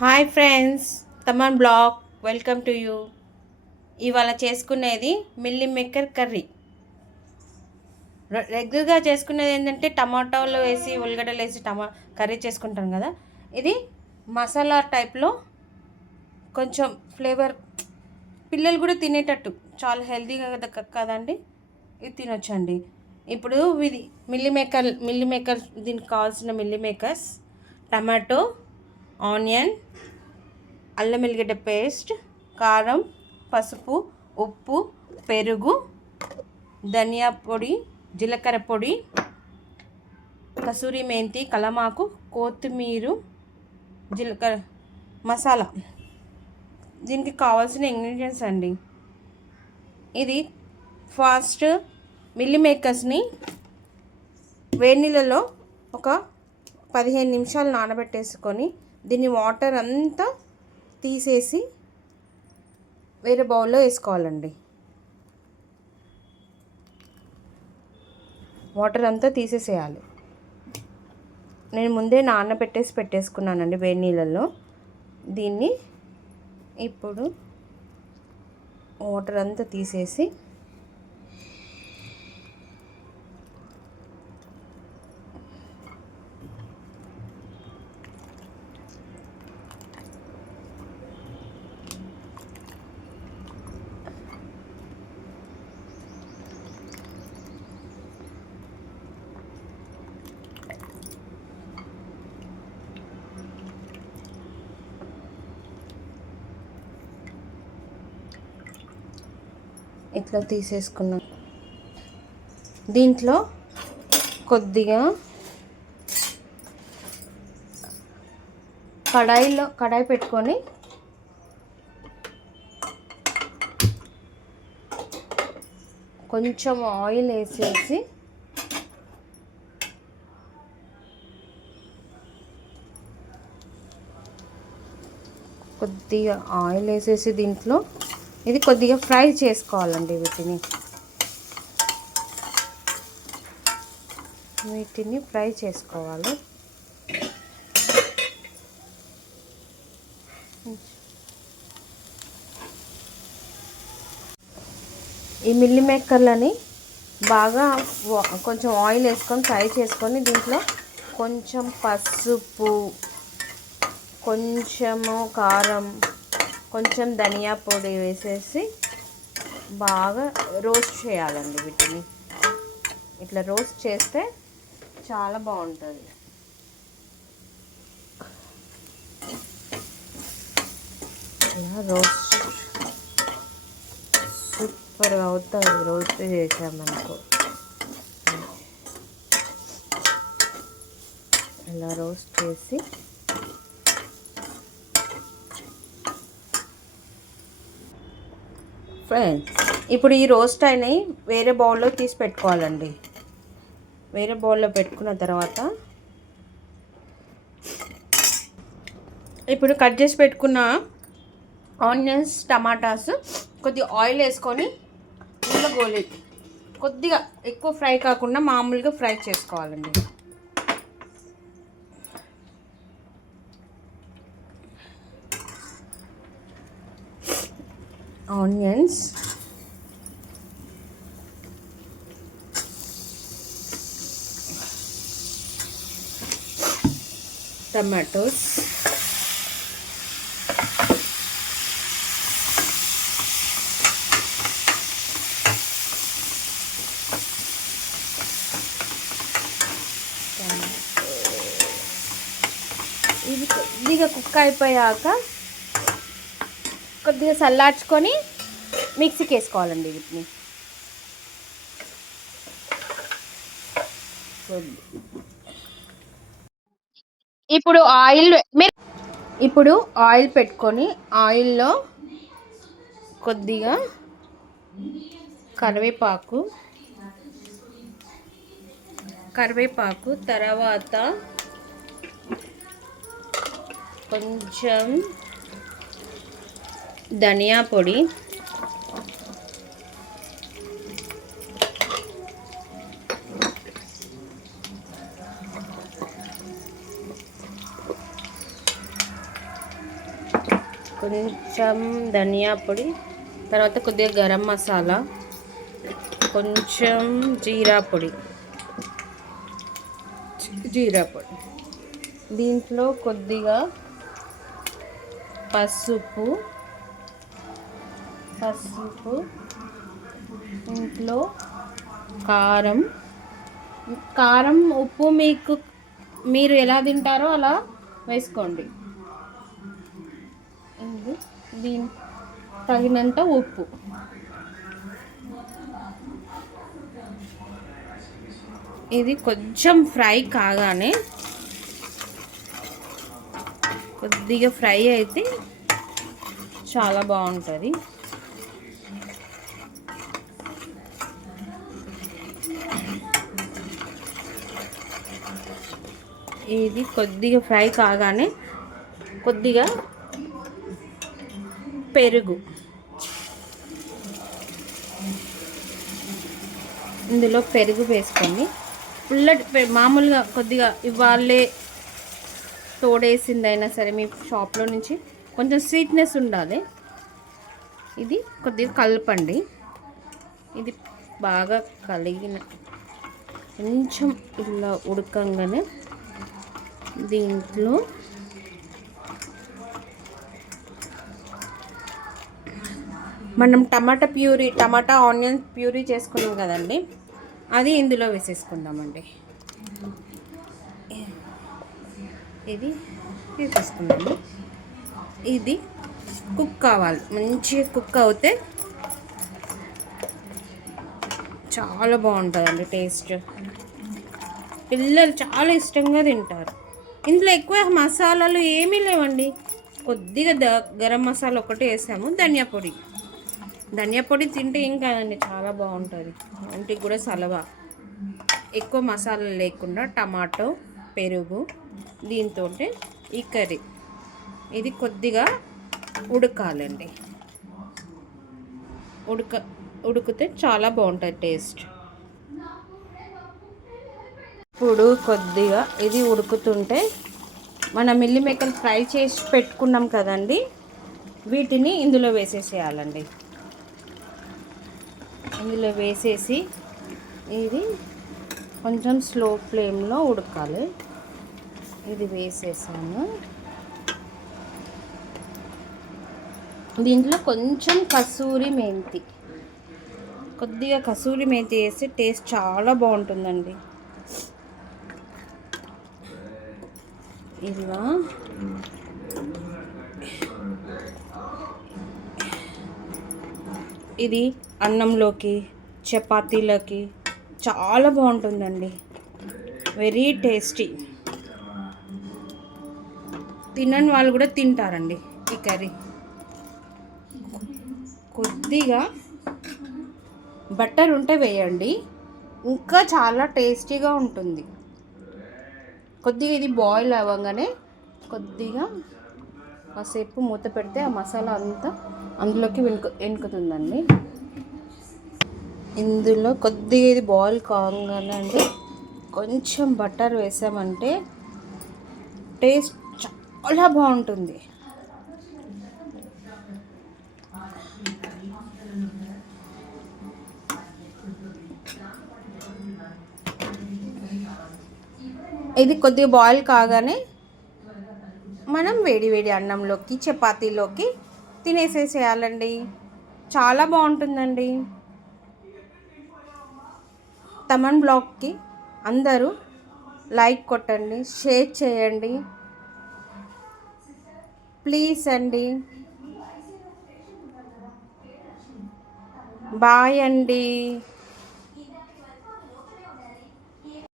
Hi friends, Thaman blog welcome to you. ఇవాళ చేసుకునేది meal maker curry. రెగ్యులర్గా చేసుకునేది ఏంటంటే టమాటోలు వేసి ఉల్లిగడ్డలు వేసి కర్రీ చేసుకుంటాం కదా. ఇది మసాలా టైప్లో కొంచెం ఫ్లేవర్, పిల్లలు కూడా తినేటట్టు చాలా హెల్తీగా కదండి, ఇది తినొచ్చండి. ఇప్పుడు ఇది మిల్లీ మేకర్ దీనికి కావాల్సిన మిల్లీ మేకర్స్: టమాటో, ఆనియన్, అల్లం వెల్లిగడ్డ పేస్ట్, కారం, పసుపు, ఉప్పు, పెరుగు, ధనియా పొడి, జీలకర్ర పొడి, కసూరి మెంతి, కలమాకు, కొత్తిమీర, జీలకర్ర మసాలా. దీనికి కావాల్సిన ఇంగ్రీడియంట్స్ అండి. ఇది ఫాస్ట్ మిల్లీ మేకర్స్ని వేడి నీళ్ళలో ఒక 15 నిమిషాలు నానబెట్టేసుకొని దీన్ని వాటర్ అంతా తీసేసి వేరే బౌల్లో వేసుకోవాలండి. వాటర్ అంతా తీసేసేయాలి. నేను ముందే పెట్టేసుకున్నానండి వేడి నీళ్ళల్లో. దీన్ని ఇప్పుడు వాటర్ అంతా తీసేసి ఇట్లా తీసేసుకున్నాం. దీంట్లో కొద్దిగా కడాయి పెట్టుకొని కొంచెం ఆయిల్ వేసేసి దీంట్లో ఇది కొద్దిగా ఫ్రై చేసుకోవాలండి. వీటిని ఫ్రై చేసుకోవాలి. ఈ మిల్లీ మేకర్లని బాగా కొంచెం ఆయిల్ వేసుకొని ఫ్రై చేసుకొని దీంట్లో కొంచెం పసుపు, కొంచెము కారం, కొంచెం ధనియా పొడి వేసేసి బాగా రోస్ట్ చేయాలండి. వీటిని ఇట్లా రోస్ట్ చేస్తే చాలా బాగుంటుంది. ఇలా రోస్ట్ సూపర్గా అవుతుంది. రోస్ట్ చేసామనుకో, ఇలా రోస్ట్ చేసి ఫ్రెండ్స్, ఇప్పుడు ఈ రోస్ట్ అయినవి వేరే బౌల్లో తీసి పెట్టుకోవాలండి. వేరే బౌల్లో పెట్టుకున్న తర్వాత ఇప్పుడు కట్ చేసి పెట్టుకున్న ఆనియన్స్, టమాటాస్ కొద్దిగా ఆయిల్ వేసుకొని ఇందులో కొద్దిగా ఎక్కువ ఫ్రై కాకుండా మామూలుగా ఫ్రై చేసుకోవాలండి. ఆనియన్స్, టమాటోస్, ఇవి కొద్దిగా కుక్ అయిపోయాక కొద్దిగా చల్లార్చుకొని మిక్సీకి వేసుకోవాలండి. వీటిని ఇప్పుడు ఆయిల్ పెట్టుకొని ఆయిల్లో కొద్దిగా కరివేపాకు, తర్వాత కొంచెం ధనియా పొడి, కొంచెం ధనియా పొడి, తర్వాత కొద్దిగా గరం మసాలా, కొంచెం జీరా పొడి, దీంట్లో కొద్దిగా పసుపు, ఇంట్లో కారం ఉప్పు మీరు ఎలా తింటారో అలా వేసుకోండి. దీని తగినంత ఉప్పు. ఇది కొంచెం ఫ్రై కాగానే, కొద్దిగా ఫ్రై అయితే చాలా బాగుంటుంది. ఇది కొద్దిగా ఫ్రై కాగానే కొద్దిగా పెరుగు, ఇందులో పెరుగు వేసుకొని మామూలుగా కొద్దిగా ఇవాళే తోడేసిందైనా సరే మీ షాప్లో నుంచి కొంచెం స్వీట్నెస్ ఉండాలి. ఇది కొద్దిగా కలపండి. ఇది బాగా కలిగిన కొంచెం ఇలా ఉడకంగానే దీంట్లో మనం టమాటా ఆనియన్ ప్యూరీ చేసుకున్నాం కదండి, అది ఇందులో వేసేసుకుందామండి. ఇది వేసేసుకుందాము. ఇది కుక్ కావాలి, మంచిగా కుక్ అవుతే చాలా బాగుంటుందండి టేస్ట్. పిల్లలు చాలా ఇష్టంగా తింటారు. ఇందులో ఎక్కువ మసాలాలు ఏమీ లేవండి. కొద్దిగా గరం మసాలా ఒకటి వేసాము, ధనియా పొడి తింటే ఏం కాదండి, చాలా బాగుంటుంది. ఒంటికి కూడా సలవా. ఎక్కువ మసాలా లేకుండా టమాటో, పెరుగు, దీంతో ఈ కర్రీ ఇది కొద్దిగా ఉడకాలండి. ఉడికితే చాలా బాగుంటుంది టేస్ట్. ఇప్పుడు కొద్దిగా ఇది ఉడుకుతుంటే మనం మిల్లి మేకలు ఫ్రై చేసి పెట్టుకున్నాం కదండి, వీటిని ఇందులో వేసేసేయాలండి. ఇందులో వేసేసి ఇది కొంచెం స్లో ఫ్లేమ్లో ఉడకాలి. ఇది వేసేసాను. దీంట్లో కొంచెం కొద్దిగా కసూరి మెంతి వేస్తే టేస్ట్ చాలా బాగుంటుందండి. ఇదిగా ఇది అన్నంలోకి, చపాతీలకి చాలా బాగుంటుందండి. Very tasty. తినని వాళ్ళు కూడా తింటారండి ఈ కర్రీ. కొద్దిగా బటర్ ఉంటే వేయండి, ఇంకా చాలా టేస్టీగా ఉంటుంది. కొద్దిగా ఇది బాయిల్ అవ్వగానే కొద్దిగా కాసేపు మూత పెడితే ఆ మసాలా అంతా అందులోకి ఎనుకుతుందండి. ఇందులో కొద్దిగా ఇది బాయిల్ కాగానే అండి కొంచెం బటర్ వేసామంటే టేస్ట్ చాలా బాగుంటుంది. ఇది కొద్దిగా బాయిల్ కాగానే మనం వేడి అన్నంలోకి, చపాతీలోకి తినేసేసేయాలండి. చాలా బాగుంటుందండి. తమన్ బ్లాగ్కి అందరూ లైక్ కొట్టండి, షేర్ చేయండి ప్లీజ్ అండి. బాయ్ అండి.